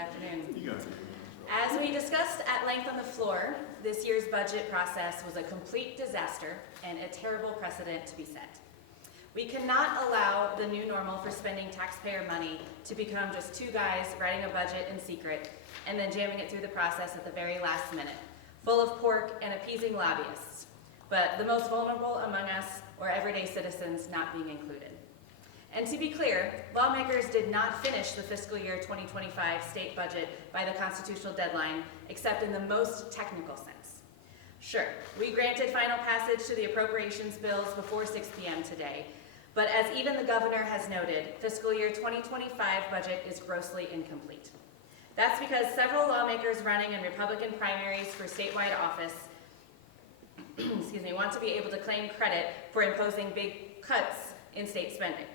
afternoon. As we discussed at length on the floor, this year's budget process was a complete disaster and a terrible precedent to be set. We cannot allow the new normal for spending taxpayer money to become just two guys writing a budget in secret and then jamming it through the process at the very last minute, full of pork and appeasing lobbyists, but the most vulnerable among us or everyday citizens not being included. And to be clear, lawmakers did not finish the fiscal year 2025 state budget by the constitutional deadline, except in the most technical sense. Sure, we granted final passage to the appropriations bills before 6 p.m. today, but as even the governor has noted, fiscal year 2025 budget is grossly incomplete. That's because several lawmakers running in Republican primaries for statewide office want to be able to claim credit for imposing big cuts in state spending.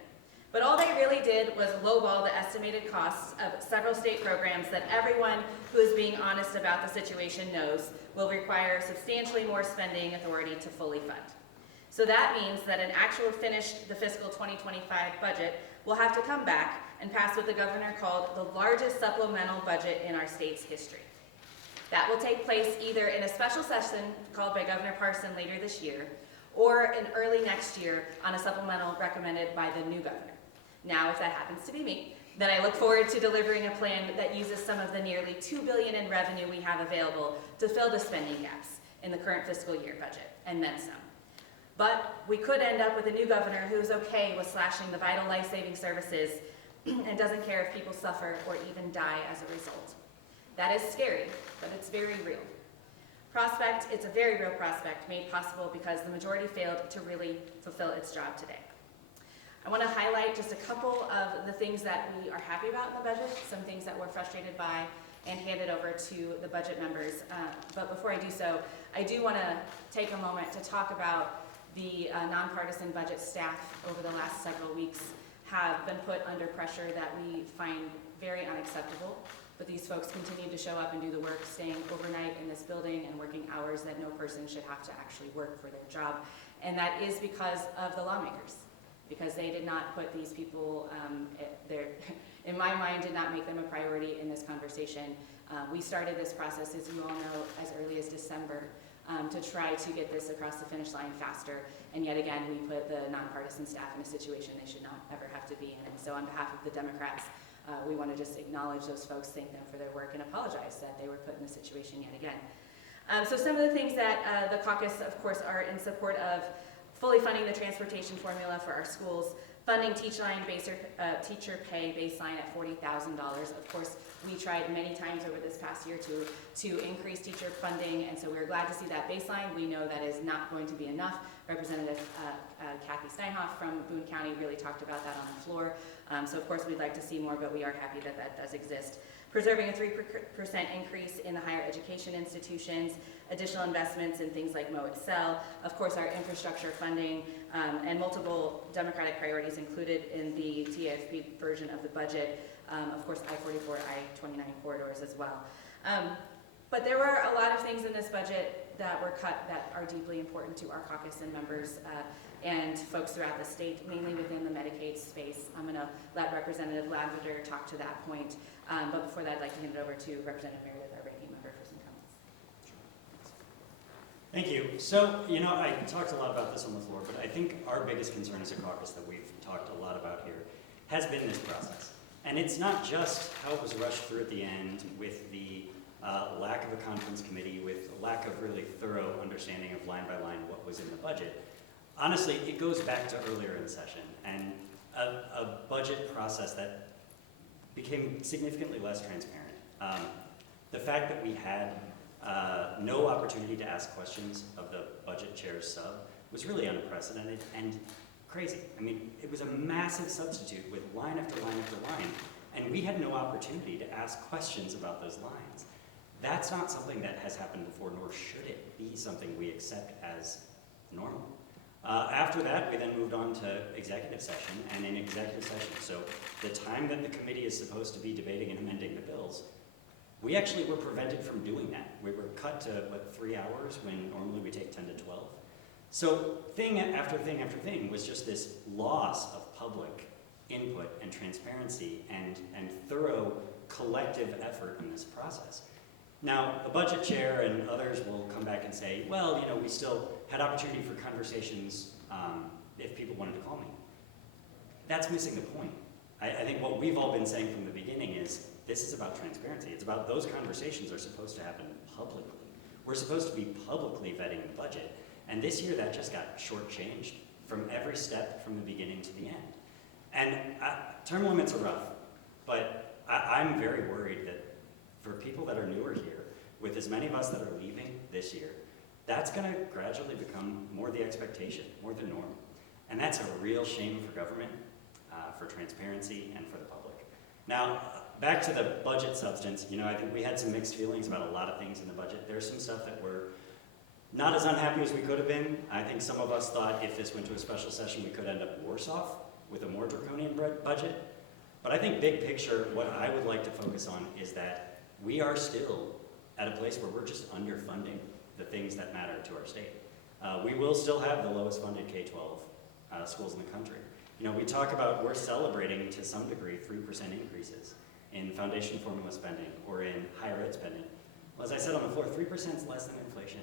But all they really did was lowball the estimated costs of several state programs that everyone who is being honest about the situation knows will require substantially more spending authority to fully fund. So that means that an actual finished the fiscal 2025 budget will have to come back and pass what the governor called the largest supplemental budget in our state's history. That will take place either in a special session called by Governor Parson later this year, or in early next year on a supplemental recommended by the new governor. Now, if that happens to be me, then I look forward to delivering a plan that uses some of the nearly $2 billion in revenue we have available to fill the spending gaps in the current fiscal year budget, and then some. But we could end up with a new governor who's okay with slashing the vital life-saving services and doesn't care if people suffer or even die as a result. That is scary, but it's very real. It's a very real prospect made possible because the majority failed to really fulfill its job today. I want to highlight just a couple of the things that we are happy about in the budget, some things that we're frustrated by, and hand it over to the budget members. But before I do so, I do want to take a moment to talk about the nonpartisan budget staff over the last several weeks have been put under pressure that we find very unacceptable. But these folks continue to show up and do the work, staying overnight in this building and working hours that no person should have to actually work for their job. And that is because of the lawmakers, because they did not put these people, in my mind, did not make them a priority in this conversation. We started this process, as you all know, as early as December to try to get this across the finish line faster. And yet again, we put the nonpartisan staff in a situation they should not ever have to be in. And so on behalf of the Democrats, we want to just acknowledge those folks, thank them for their work, and apologize that they were put in this situation yet again. So some of the things that the caucus, of course, are in support of: fully funding the transportation formula for our schools, funding teacher pay baseline at $40,000. Of course, we tried many times over this past year to increase teacher funding, and so we're glad to see that baseline. We know that is not going to be enough. Representative Kathy Steinhoff from Boone County really talked about that on the floor. So of course we'd like to see more, but we are happy that that does exist. Preserving a 3% increase in the higher education institutions, additional investments in things like Mo-Excel, of course our infrastructure funding, and multiple Democratic priorities included in the TAFP version of the budget, of course I-44, I-29 corridors as well. But there were a lot of things in this budget that were cut that are deeply important to our caucus and members and folks throughout the state, mainly within the Medicaid space. I'm going to let Representative Lavender talk to that point, but before that I'd like to hand it over to Representative Meredith, our ranking member, for some comments. Thank you. So, I talked a lot about this on the floor, but I think our biggest concern as a caucus that we've talked a lot about here has been this process. And it's not just how it was rushed through at the end with the lack of a conference committee, with a lack of really thorough understanding of line by line what was in the budget. Honestly, it goes back to earlier in the session and a budget process that became significantly less transparent. The fact that we had no opportunity to ask questions of the budget chair's sub was really unprecedented and crazy. I mean, it was a massive substitute with line after line after line, and we had no opportunity to ask questions about those lines. That's not something that has happened before, nor should it be something we accept as normal. After that, we then moved on to executive session, and in executive session, so the time that the committee is supposed to be debating and amending the bills, we actually were prevented from doing that. We were cut to, 3 hours when normally we take 10 to 12. So thing after thing after thing was just this loss of public input and transparency and thorough collective effort in this process. Now, the budget chair and others will come back and say, well, you know, we still had opportunity for conversations if people wanted to call me. That's missing the point. I think what we've all been saying from the beginning is this is about transparency. It's about those conversations are supposed to happen publicly. We're supposed to be publicly vetting the budget. And this year that just got shortchanged from every step from the beginning to the end. And term limits are rough, but I'm very worried that for people that are newer here, with as many of us that are leaving this year, that's going to gradually become more the expectation, more the norm. And that's a real shame for government, for transparency, and for the public. Now, back to the budget substance, you know, I think we had some mixed feelings about a lot of things in the budget. There's some stuff that we're not as unhappy as we could have been. I think some of us thought if this went to a special session, we could end up worse off with a more draconian budget. But I think big picture, what I would like to focus on is that we are still at a place where we're just underfunding the things that matter to our state. We will still have the lowest funded K-12 schools in the country. You know, we talk about we're celebrating to some degree 3% increases in foundation formula spending or in higher ed spending. Well, as I said on the floor, 3% is less than inflation.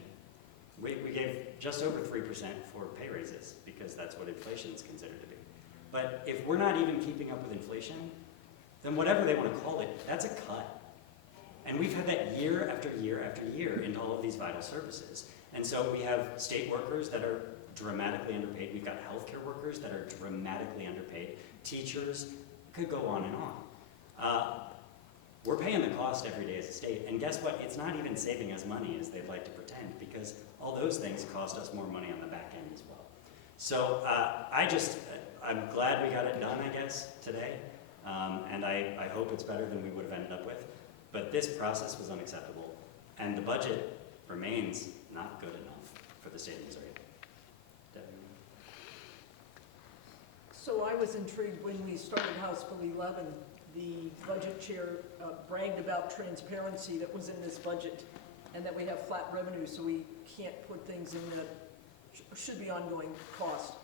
We gave just over 3% for pay raises because that's what inflation is considered to be. But if we're not even keeping up with inflation, then whatever they want to call it, that's a cut. And we've had that year after year after year in all of these vital services. And so we have state workers that are dramatically underpaid. We've got healthcare workers that are dramatically underpaid. Teachers, could go on and on. We're paying the cost every day as a state. And guess what? It's not even saving us money as they'd like to pretend, because all those things cost us more money on the back end as well. So I'm glad we got it done, I guess, today. And I hope it's better than we would have ended up with. But this process was unacceptable. And the budget remains not good enough for the state of Missouri. Debbie? So I was intrigued when we started House Bill 11, the budget chair bragged about transparency that was in this budget and that we have flat revenue, so we can't put things in that should be ongoing cost.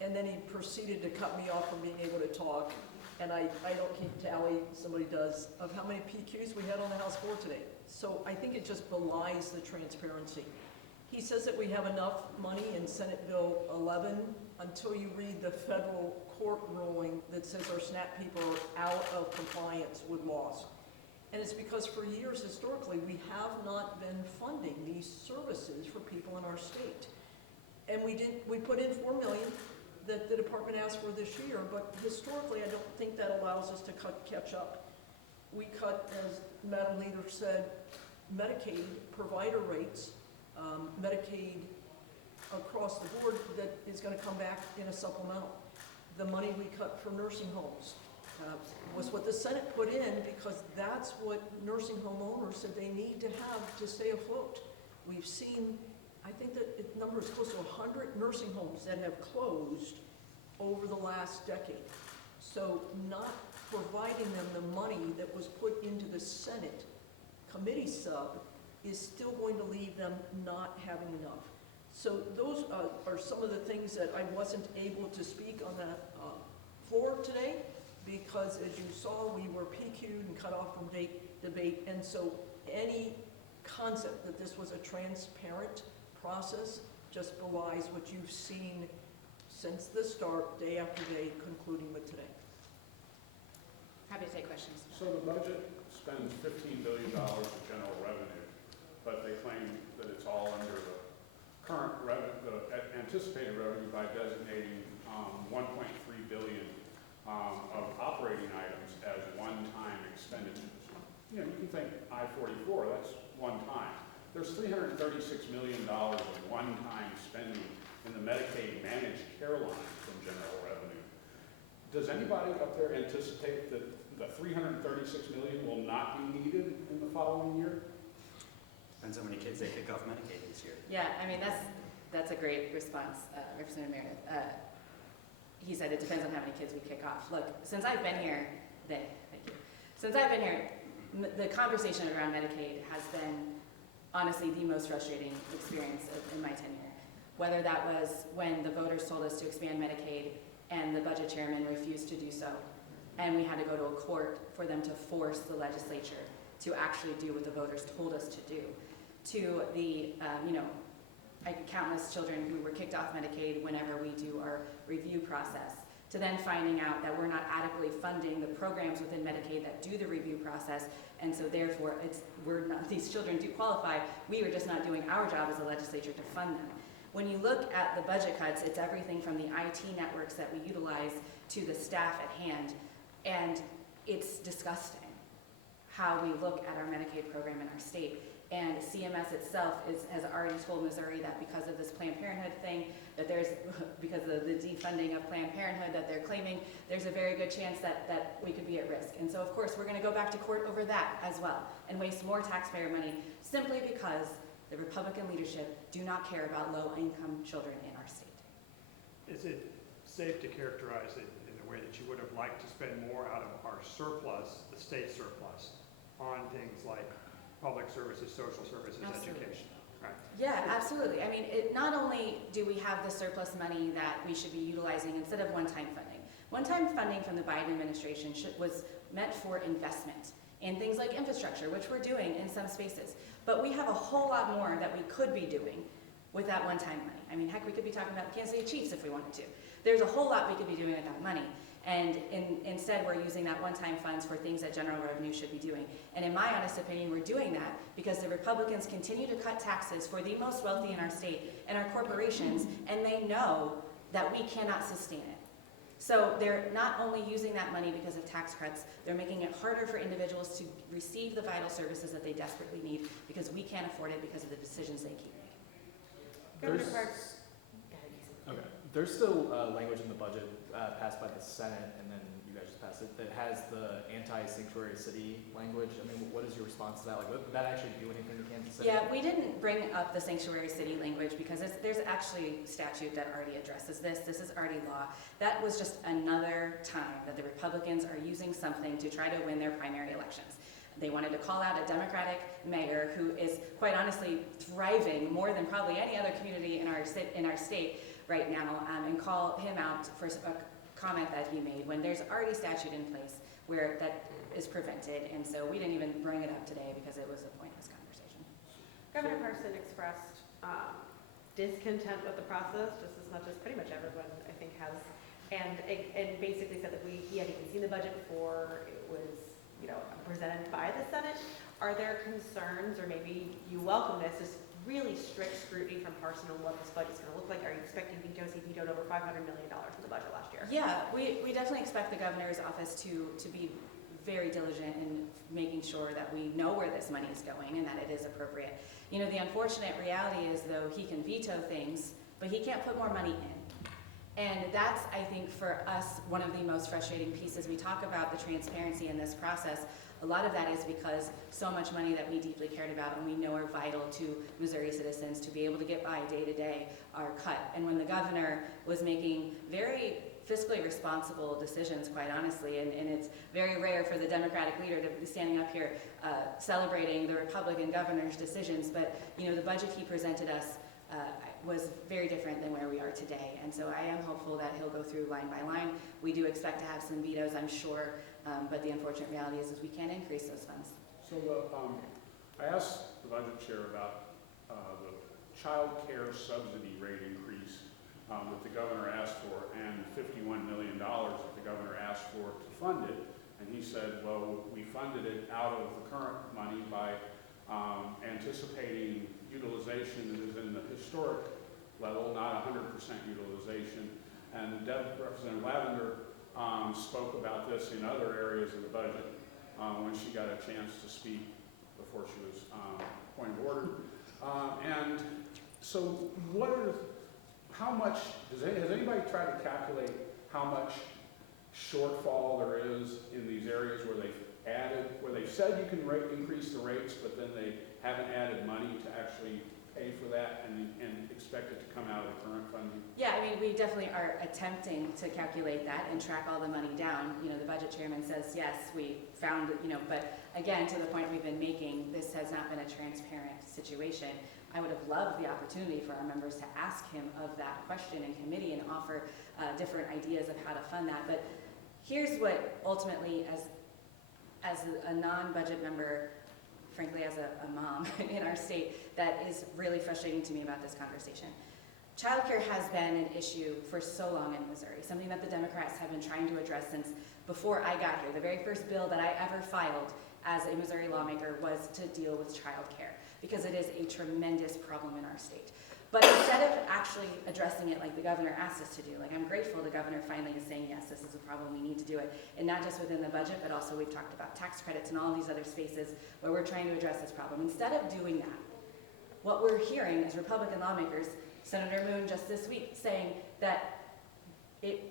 And then he proceeded to cut me off from being able to talk. And I don't keep tally, somebody does, of how many PQs we had on the House floor today. So I think it just belies the transparency. He says that we have enough money in Senate Bill 11 until you read the federal court ruling that says our SNAP people are out of compliance with laws. And it's because for years historically we have not been funding these services for people in our state. And we put in $4 million that the department asked for this year, but historically I don't think that allows us to catch up. We cut, as Madam Leader said, Medicaid provider rates, Medicaid across the board that is going to come back in a supplemental. The money we cut for nursing homes was what the Senate put in because that's what nursing home owners said they need to have to stay afloat. We've seen, I think that the number is close to 100 nursing homes that have closed over the last decade. So not providing them the money that was put into the Senate committee sub is still going to leave them not having enough. So those are some of the things that I wasn't able to speak on the floor today because, as you saw, we were PQ'd and cut off from debate. And so any concept that this was a transparent process just belies what you've seen since the start, day after day, concluding with today. Happy to take questions. So the budget spends $15 billion of general revenue, but they claim that it's all under the current revenue, the anticipated revenue by designating 1.3 billion of operating items as one-time expenditures. You know, you can think I-44, that's one time. There's $336 million of one-time spending in the Medicaid managed care line from general revenue. Does anybody up there anticipate that the $336 million will not be needed in the following year? Depends how many kids they kick off Medicaid this year. Yeah, I mean, that's a great response, Representative Meredith. He said it depends on how many kids we kick off. Look, since I've been here, thank you. Since I've been here, the conversation around Medicaid has been honestly the most frustrating experience in my tenure. Whether that was when the voters told us to expand Medicaid and the budget chairman refused to do so, and we had to go to a court for them to force the legislature to actually do what the voters told us to do. To the, countless children who were kicked off Medicaid whenever we do our review process, to then finding out that we're not adequately funding the programs within Medicaid that do the review process, and so therefore these children do qualify, we were just not doing our job as a legislature to fund them. When you look at the budget cuts, it's everything from the IT networks that we utilize to the staff at hand, and it's disgusting how we look at our Medicaid program in our state. And CMS itself has already told Missouri that because of this Planned Parenthood thing, that because of the defunding of Planned Parenthood that they're claiming, there's a very good chance that we could be at risk. And so of course we're gonna go back to court over that as well and waste more taxpayer money simply because the Republican leadership do not care about low-income children in our state. Is it safe to characterize it in the way that you would have liked to spend more out of our surplus, the state surplus, on things like public services, social services, Absolutely. education? Right. Yeah, absolutely. I mean, not only do we have the surplus money that we should be utilizing instead of one-time funding. One-time funding from the Biden administration was meant for investment in things like infrastructure, which we're doing in some spaces. But we have a whole lot more that we could be doing with that one-time money. I mean, heck, we could be talking about the Kansas City Chiefs if we wanted to. There's a whole lot we could be doing with that money. And instead, we're using that one-time funds for things that general revenue should be doing. And in my honest opinion, we're doing that because the Republicans continue to cut taxes for the most wealthy in our state and our corporations, and they know that we cannot sustain it. So they're not only using that money because of tax cuts, they're making it harder for individuals to receive the vital services that they desperately need because we can't afford it because of the decisions they keep making. There's, Governor Parks. Go ahead, Lisa. okay. There's still language in the budget passed by the Senate, and then you guys just passed it, that has the anti-sanctuary city language. I mean, what is your response to that? Like, would that actually do anything to Kansas City? Yeah, we didn't bring up the sanctuary city language because there's actually statute that already addresses this. This is already law. That was just another time that the Republicans are using something to try to win their primary elections. They wanted to call out a Democratic mayor who is quite honestly thriving more than probably any other community in our state right now, and call him out for a comment that he made when there's already statute in place where that is prevented. And so we didn't even bring it up today because it was a pointless conversation. Governor Parson expressed discontent with the process, just as much as pretty much everyone, I think, has, and basically said that he hadn't even seen the budget before it was, presented by the Senate. Are there concerns, or maybe you welcome this really strict scrutiny from Parson on what this budget's going to look like? Are you expecting vetoes? He vetoed over $500 million in the budget last year. Yeah, we definitely expect the governor's office to be very diligent in making sure that we know where this money is going and that it is appropriate. The unfortunate reality is, though, he can veto things, but he can't put more money in. And that's, I think, for us, one of the most frustrating pieces. We talk about the transparency in this process. A lot of that is because so much money that we deeply cared about and we know are vital to Missouri citizens to be able to get by day to day are cut. And when the governor was making very fiscally responsible decisions, quite honestly, and it's very rare for the Democratic leader to be standing up here celebrating the Republican governor's decisions, but the budget he presented us was very different than where we are today. And so I am hopeful that he'll go through line by line. We do expect to have some vetoes, I'm sure, but the unfortunate reality is we can't increase those funds. So I asked the budget chair about the child care subsidy rate increase that the governor asked for, and $51 million that the governor asked for to fund it. And he said, well, we funded it out of the current money by anticipating utilization that is in the historic level, not 100% utilization. And Representative Lavender spoke about this in other areas of the budget when she got a chance to speak before she was point of order. And so how much, has anybody tried to calculate how much shortfall there is in these areas where they've said you can increase the rates, but then they haven't added money to actually pay for that and expect it to come out of the current funding? Yeah, I mean, we definitely are attempting to calculate that and track all the money down. The budget chairman says, yes, we found it, but again, to the point we've been making, this has not been a transparent situation. I would have loved the opportunity for our members to ask him of that question in committee and offer different ideas of how to fund that. But Here's what ultimately, as a non-budget member, frankly as a mom in our state, that is really frustrating to me about this conversation. Childcare has been an issue for so long in Missouri, something that the Democrats have been trying to address since before I got here. The very first bill that I ever filed as a Missouri lawmaker was to deal with childcare, because it is a tremendous problem in our state. But instead of actually addressing it like the governor asked us to do, like I'm grateful the governor finally is saying, yes, this is a problem, we need to do it. And not just within the budget, but also we've talked about tax credits and all these other spaces where we're trying to address this problem. Instead of doing that, what we're hearing as Republican lawmakers, Senator Moon just this week saying that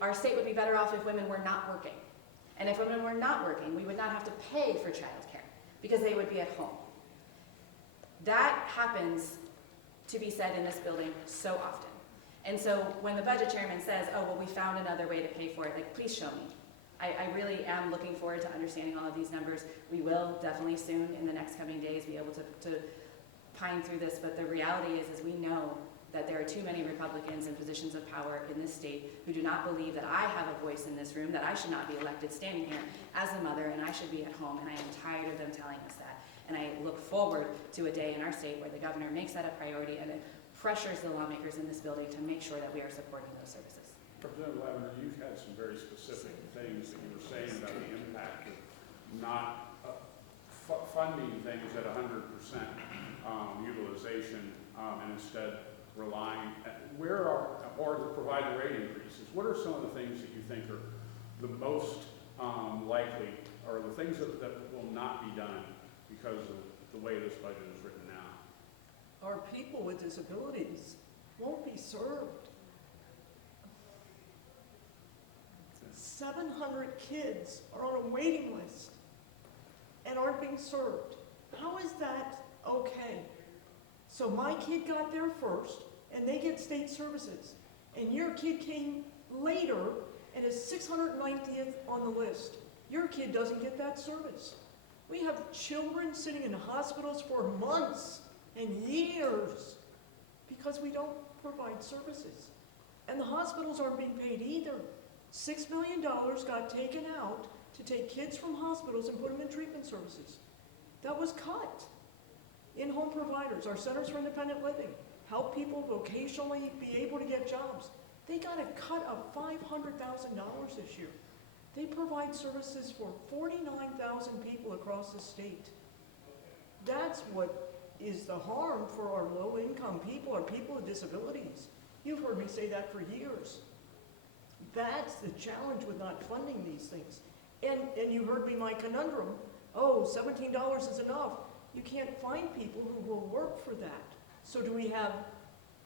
our state would be better off if women were not working. And if women were not working, we would not have to pay for childcare because they would be at home. That happens to be said in this building so often. And so when the budget chairman says, oh, well, we found another way to pay for it, like, please show me. I really am looking forward to understanding all of these numbers. We will definitely soon, in the next coming days, be able to pine through this, but the reality is we know that there are too many Republicans in positions of power in this state who do not believe that I have a voice in this room, that I should not be elected standing here as a mother, and I should be at home, and I am tired of them telling us that. And I look forward to a day in our state where the governor makes that a priority and it pressures the lawmakers in this building to make sure that we are supporting those services. Representative Lavender, you've had some very specific things that you were saying about the impact of not funding things at 100% utilization and instead relying or the provider rate increases. What are some of the things that you think are the most likely, or the things that will not be done because of the way this budget is written now? Our people with disabilities won't be served. 700 kids are on a waiting list and aren't being served. How is that okay? So my kid got there first, and they get state services. And your kid came later and is 690th on the list. Your kid doesn't get that service. We have children sitting in hospitals for months and years because we don't provide services. And the hospitals aren't being paid either. $6 million got taken out to take kids from hospitals and put them in treatment services. That was cut. In-home providers, our centers for independent living, help people vocationally be able to get jobs. They got a cut of $500,000 this year. They provide services for 49,000 people across the state. That's what is the harm for our low-income people, our people with disabilities. You've heard me say that for years. That's the challenge with not funding these things. And you heard me my conundrum. Oh, $17 is enough. You can't find people who will work for that. So do we have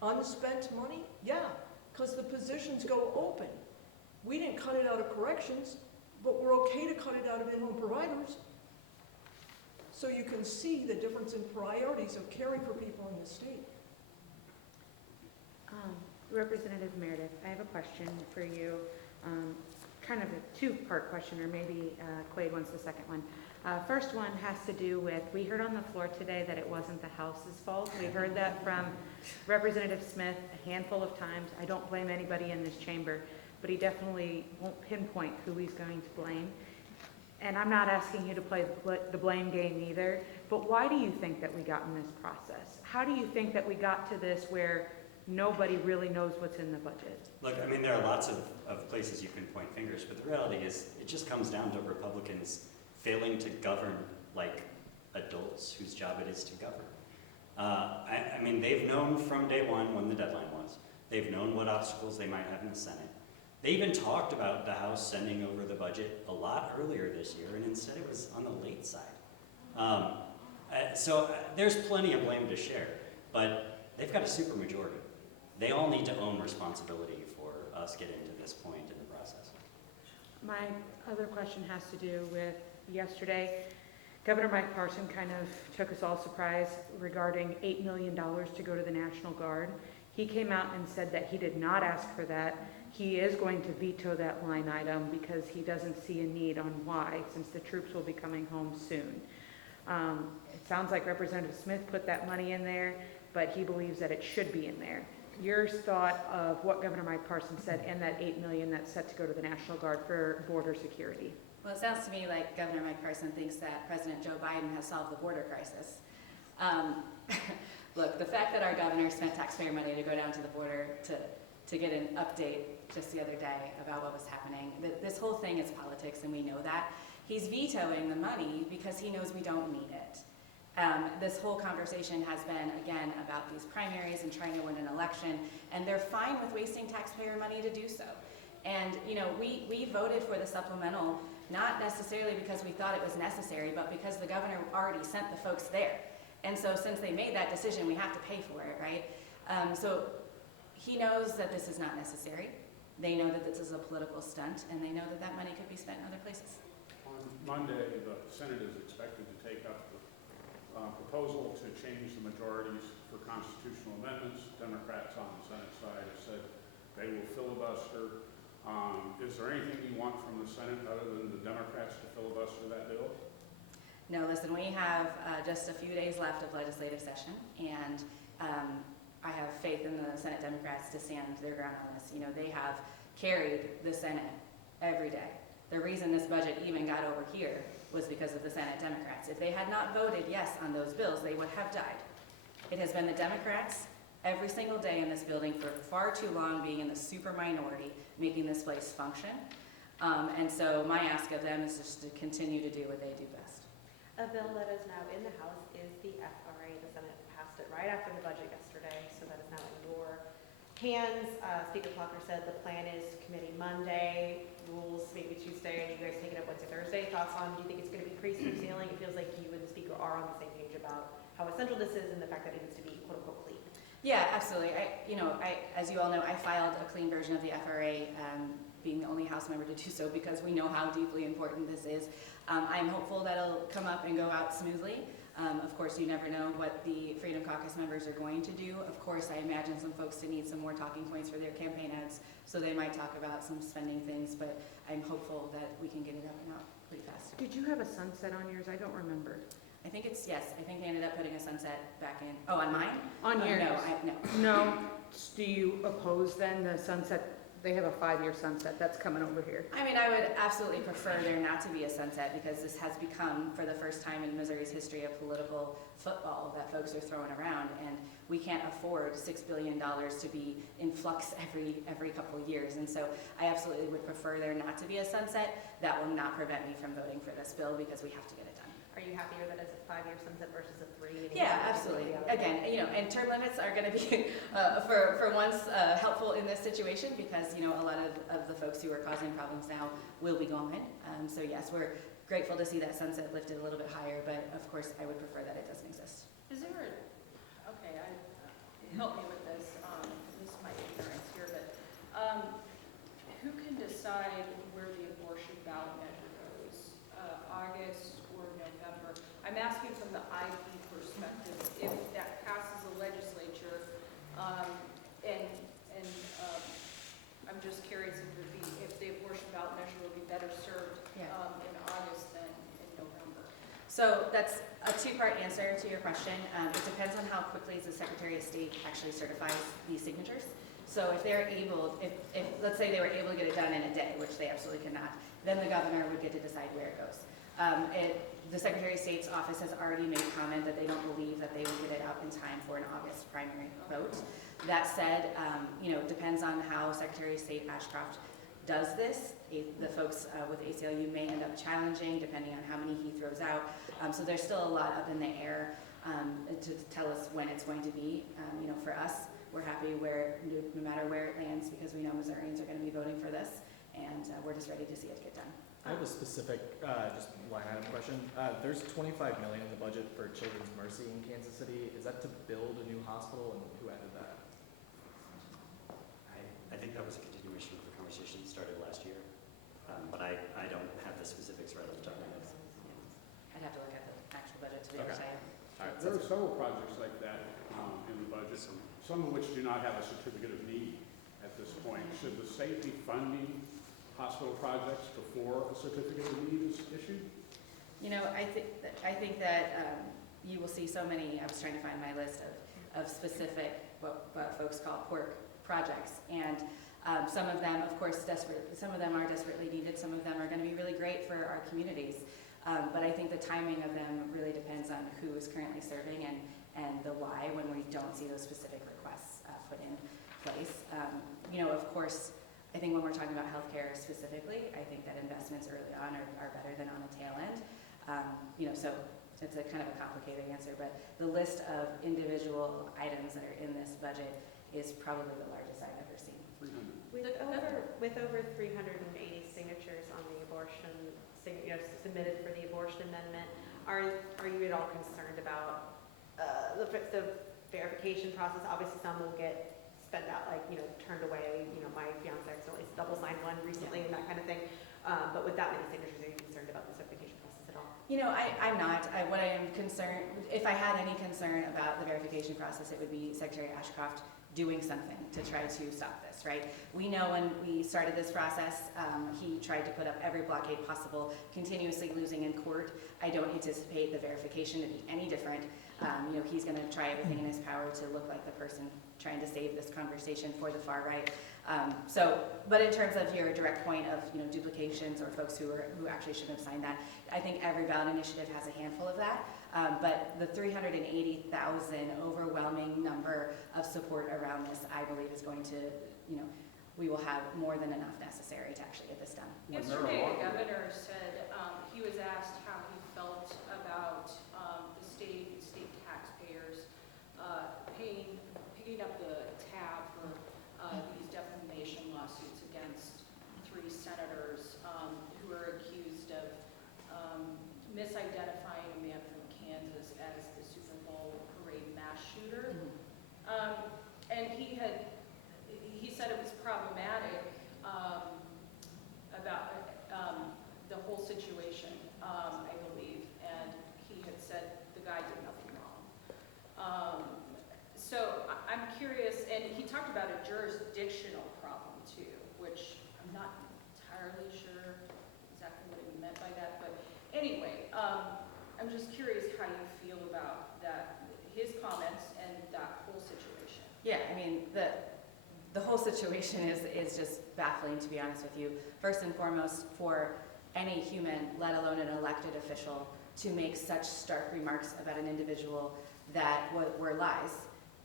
unspent money? Yeah, because the positions go open. We didn't cut it out of corrections, but we're okay to cut it out of in-home providers. So you can see the difference in priorities of caring for people in this state. Representative Meredith, I have a question for you. Kind of a two-part question, or maybe Quaid wants the second one. First one has to do with, we heard on the floor today that it wasn't the House's fault. We heard that from Representative Smith a handful of times. I don't blame anybody in this chamber, but he definitely won't pinpoint who he's going to blame. And I'm not asking you to play the blame game either, but why do you think that we got in this process? How do you think that we got to this where nobody really knows what's in the budget? Look, I mean, there are lots of places you can point fingers, but the reality is it just comes down to Republicans failing to govern like adults whose job it is to govern. I mean, they've known from day one when the deadline was. They've known what obstacles they might have in the Senate. They even talked about the House sending over the budget a lot earlier this year, and instead it was on the late side. So there's plenty of blame to share, but they've got a supermajority. They all need to own responsibility for us getting to this point in the process. My other question has to do with yesterday. Governor Mike Parson kind of took us all surprised regarding $8 million to go to the National Guard. He came out and said that he did not ask for that. He is going to veto that line item because he doesn't see a need on why, since the troops will be coming home soon. It sounds like Representative Smith put that money in there, but he believes that it should be in there. your thought of what Governor Mike Parson said and that 8 million that's set to go to the National Guard for border security. Well, it sounds to me like Governor Mike Parson thinks that President Joe Biden has solved the border crisis. Look, the fact that our governor spent taxpayer money to go down to the border to get an update just the other day about what was happening, this whole thing is politics, and we know that. He's vetoing the money because he knows we don't need it. This whole conversation has been, again, about these primaries and trying to win an election, and they're fine with wasting taxpayer money to do so. And, you know, we voted for the supplemental, not necessarily because we thought it was necessary, but because the governor already sent the folks there. And so since they made that decision, we have to pay for it, right? So he knows that this is not necessary. They know that this is a political stunt, and they know that that money could be spent in other places. On Monday, the Senate is expected to take up the proposal to change the majorities for constitutional amendments. Democrats on the Senate side have said they will filibuster. Is there anything you want from the Senate other than the Democrats to filibuster that bill? No, listen, we have just a few days left of legislative session, and I have faith in the Senate Democrats to stand their ground on this. You know, they have carried the Senate every day. The reason this budget even got over here was because of the Senate Democrats. If they had not voted yes on those bills, they would have died. It has been the Democrats every single day in this building for far too long, being in the super minority, making this place function. And so my ask of them is just to continue to do what they do best. A bill that is now in the House is the FRA. The Senate passed it right after the budget yesterday, so that is now in your hands. Speaker Clocker said the plan is committee Monday, rules maybe Tuesday, and you guys take it up Wednesday, Thursday. Thoughts on, do you think it's going to be pretty smooth sailing? It feels like you and the speaker are on the same page about how essential this is and the fact that it needs to be quote unquote clean. Yeah, absolutely. As you all know, I filed a clean version of the FRA, being the only House member to do so because we know how deeply important this is. I'm hopeful that it'll come up and go out smoothly. Of course, you never know what the Freedom Caucus members are going to do. Of course, I imagine some folks to need some more talking points for their campaign ads, so they might talk about some spending things, but I'm hopeful that we can get it up and out pretty fast. Did you have a sunset on yours? I don't remember. I think yes. I think they ended up putting a sunset back in. Oh, on mine? On yours? No. No. Do you oppose then the sunset? They have a 5-year sunset that's coming over here. I mean, I would absolutely prefer there not to be a sunset because this has become, for the first time in Missouri's history, a political football that folks are throwing around, and we can't afford $6 billion to be in flux every couple of years. And so I absolutely would prefer there not to be a sunset. That will not prevent me from voting for this bill because we have to get it done. Are you happier that it's a 5-year sunset versus a 3? Yeah, absolutely. Again, and term limits are going to be, for once, helpful in this situation because, a lot of the folks who are causing problems now will be gone. So yes, we're grateful to see that sunset lifted a little bit higher, but of course, I would prefer that it doesn't exist. Is there help me with this, this is my ignorance here, but who can decide where the abortion ballot measure goes? August or November? I'm asking from the IP perspective, if that passes the legislature, and I'm just curious if the abortion ballot measure will be better served in August than in November. So that's a two-part answer to your question. It depends on how quickly the Secretary of State actually certifies these signatures. So if they're able, if let's say they were able to get it done in a day, which they absolutely cannot, then the governor would get to decide where it goes. The Secretary of State's office has already made comment that they don't believe that they will get it out in time for an August primary vote. That said, depends on how Secretary of State Ashcroft does this. The folks with ACLU may end up challenging depending on how many he throws out. So there's still a lot up in the air to tell us when it's going to be. For us, we're happy no matter where it lands because we know Missourians are going to be voting for this, and we're just ready to see it get done. I have a specific, just line item question. There's $25 million in the budget for Children's Mercy in Kansas City. Is that to build a new hospital, and who added that? I think that was a continuation of the conversation that started last year, but I don't have the specifics right off the top of my head. I'd have to look at the actual budget to be able to tell you. All right, There are several projects like that in the budget, some of which do not have a certificate of need at this point. Should the state be funding hospital projects before a certificate of need is issued? I think that you will see so many. I was trying to find my list of of specific, what folks call pork projects. And some of them, of course, some of them are desperately needed, some of them are going to be really great for our communities. But I think the timing of them really depends on who is currently serving and the why when we don't see those specific requests put in place. Of course, I think when we're talking about healthcare specifically, I think that investments early on are better than on the tail end. So it's a kind of a complicated answer, but the list of individual items that are in this budget is probably the largest I've ever seen. 300. With over 380 signatures on the abortion, submitted for the abortion amendment, are you at all concerned about the verification process? Obviously, some will get spent out, turned away. My fiance accidentally double signed one recently and that kind of thing. But with that many signatures, are you concerned about the certification process at all? I'm not. What I am concerned, if I had any concern about the verification process, it would be Secretary Ashcroft doing something to try to stop this, right? We know when we started this process, he tried to put up every blockade possible, continuously losing in court. I don't anticipate the verification to be any different. He's going to try everything in his power to look like the person trying to save this conversation for the far right. But in terms of your direct point of duplications or folks who actually shouldn't have signed that, I think every ballot initiative has a handful of that. But the 380,000 overwhelming number of support around this, I believe, is going to, we will have more than enough necessary to actually get this done. Yesterday, the governor said he was asked how he felt about the state taxpayers picking up the tab for these defamation lawsuits against 3 senators who are accused of misidentifying a man from Kansas as the Super Bowl parade mass shooter. And he said it was problematic about the whole situation, I believe, and he had said the guy did nothing wrong. So I'm curious, and he talked about a jurisdictional problem too, which I'm not entirely sure exactly what he meant by that, but anyway, I'm just curious how you feel about that, his comments and that whole situation. Yeah, I mean, the whole situation is just baffling, to be honest with you. First and foremost, for any human, let alone an elected official, to make such stark remarks about an individual that were lies,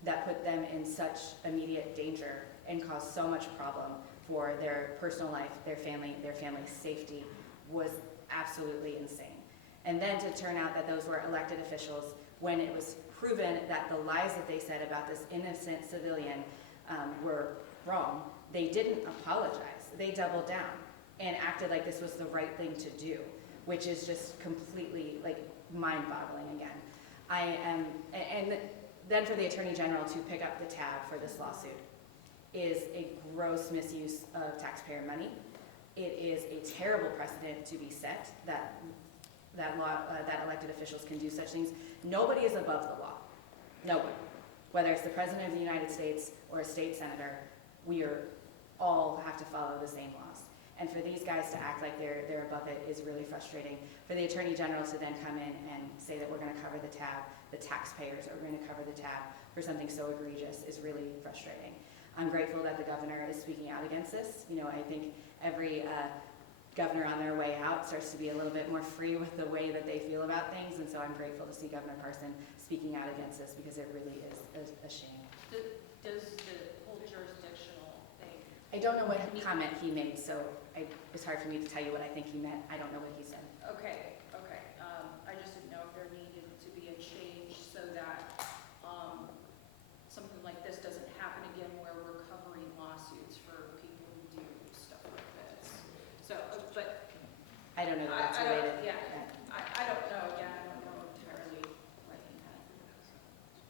that put them in such immediate danger and caused so much problem for their personal life, their family's safety, was absolutely insane. And then to turn out that those were elected officials, when it was proven that the lies that they said about this innocent civilian were wrong, they didn't apologize. They doubled down and acted like this was the right thing to do, which is just completely mind-boggling again. And then for the Attorney General to pick up the tab for this lawsuit is a gross misuse of taxpayer money. It is a terrible precedent to be set that elected officials can do such things. Nobody is above the law. No one. Whether it's the President of the United States or a state senator, we all have to follow the same laws. And for these guys to act like they're above it is really frustrating. For the Attorney General to then come in and say that we're going to cover the tab, the taxpayers are going to cover the tab for something so egregious is really frustrating. I'm grateful that the governor is speaking out against this. I think every governor on their way out starts to be a little bit more free with the way that they feel about things, and so I'm grateful to see Governor Parson speaking out against this because it really is a shame. Does the whole jurisdictional thing? I don't know what comment he made, so it's hard for me to tell you what I think he meant. I don't know what he said. Okay. I just didn't know if there needed to be a change so that something like this doesn't happen again where we're covering lawsuits for people who do stuff like this. So, but I don't know that that's related. I don't know. Yeah, I don't know entirely what he meant.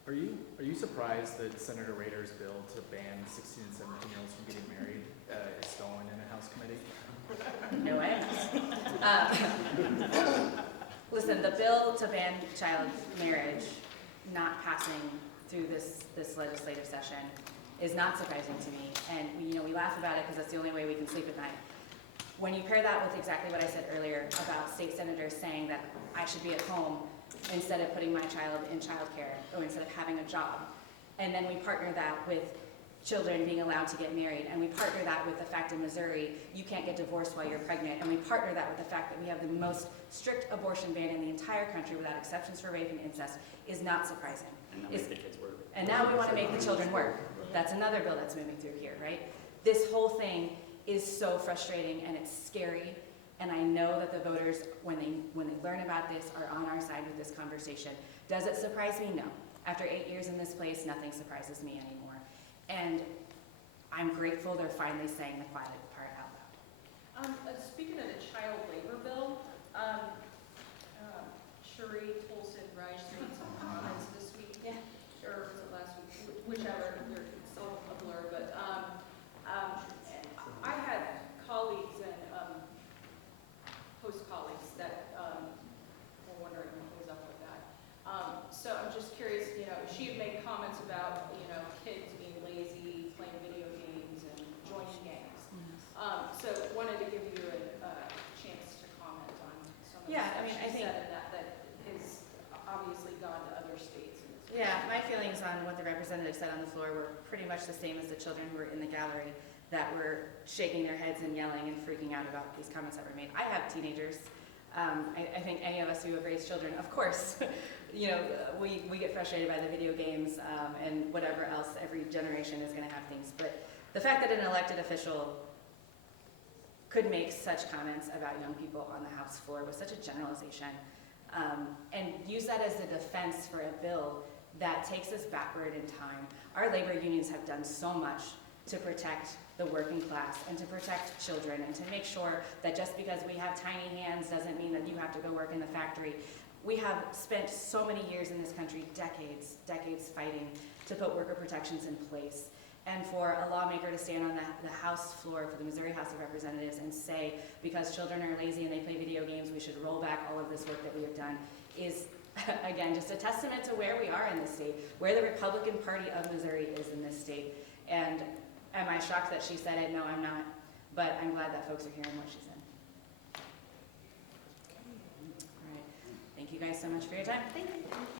Are you surprised that Senator Rader's bill to ban 16 and 17-year-olds from getting married is stolen in a House committee? No way. Listen, the bill to ban child marriage not passing through this legislative session is not surprising to me. And we laugh about it because that's the only way we can sleep at night. When you pair that with exactly what I said earlier about state senators saying that I should be at home instead of putting my child in childcare or instead of having a job, And then we partner that with children being allowed to get married, and we partner that with the fact in Missouri you can't get divorced while you're pregnant, and we partner that with the fact that we have the most strict abortion ban in the entire country without exceptions for rape and incest, is not surprising. And now It's- make the kids work. And now we want to make the children work. That's another bill that's moving through here, right? This whole thing is so frustrating and it's scary, and I know that the voters, when they learn about this, are on our side with this conversation. Does it surprise me? No. After 8 years in this place, nothing surprises me anymore. And I'm grateful they're finally saying the quiet part out loud. Speaking of the child labor bill, Cherie Tolson-Reich made some comments this week, or was it last week, whichever, it's all a blur, but I had colleagues and post-colleagues that were wondering what was up with that. So I'm just curious, she had made comments about, kids being lazy, playing video games, and joining gangs. So wanted to give you a chance to comment on some of the Yeah, I stuff mean, she I think- said, and that has obviously gone to other states. And it's- Yeah, my feelings on what the representative said on the floor were pretty much the same as the children who were in the gallery that were shaking their heads and yelling and freaking out about these comments that were made. I have teenagers. I think any of us who have raised children, of course, we get frustrated by the video games and whatever else. Every generation is going to have things. But the fact that an elected official could make such comments about young people on the House floor was such a generalization, and use that as a defense for a bill that takes us backward in time. Our labor unions have done so much to protect the working class and to protect children and to make sure that just because we have tiny hands doesn't mean that you have to go work in the factory. We have spent so many years in this country, decades fighting to put worker protections in place. And for a lawmaker to stand on the House floor for the Missouri House of Representatives and say, because children are lazy and they play video games, we should roll back all of this work that we have done is, again, just a testament to where we are in this state, where the Republican Party of Missouri is in this state. And am I shocked that she said it? No, I'm not. But I'm glad that folks are hearing what she said. All right. Thank you guys so much for your time. Thank you.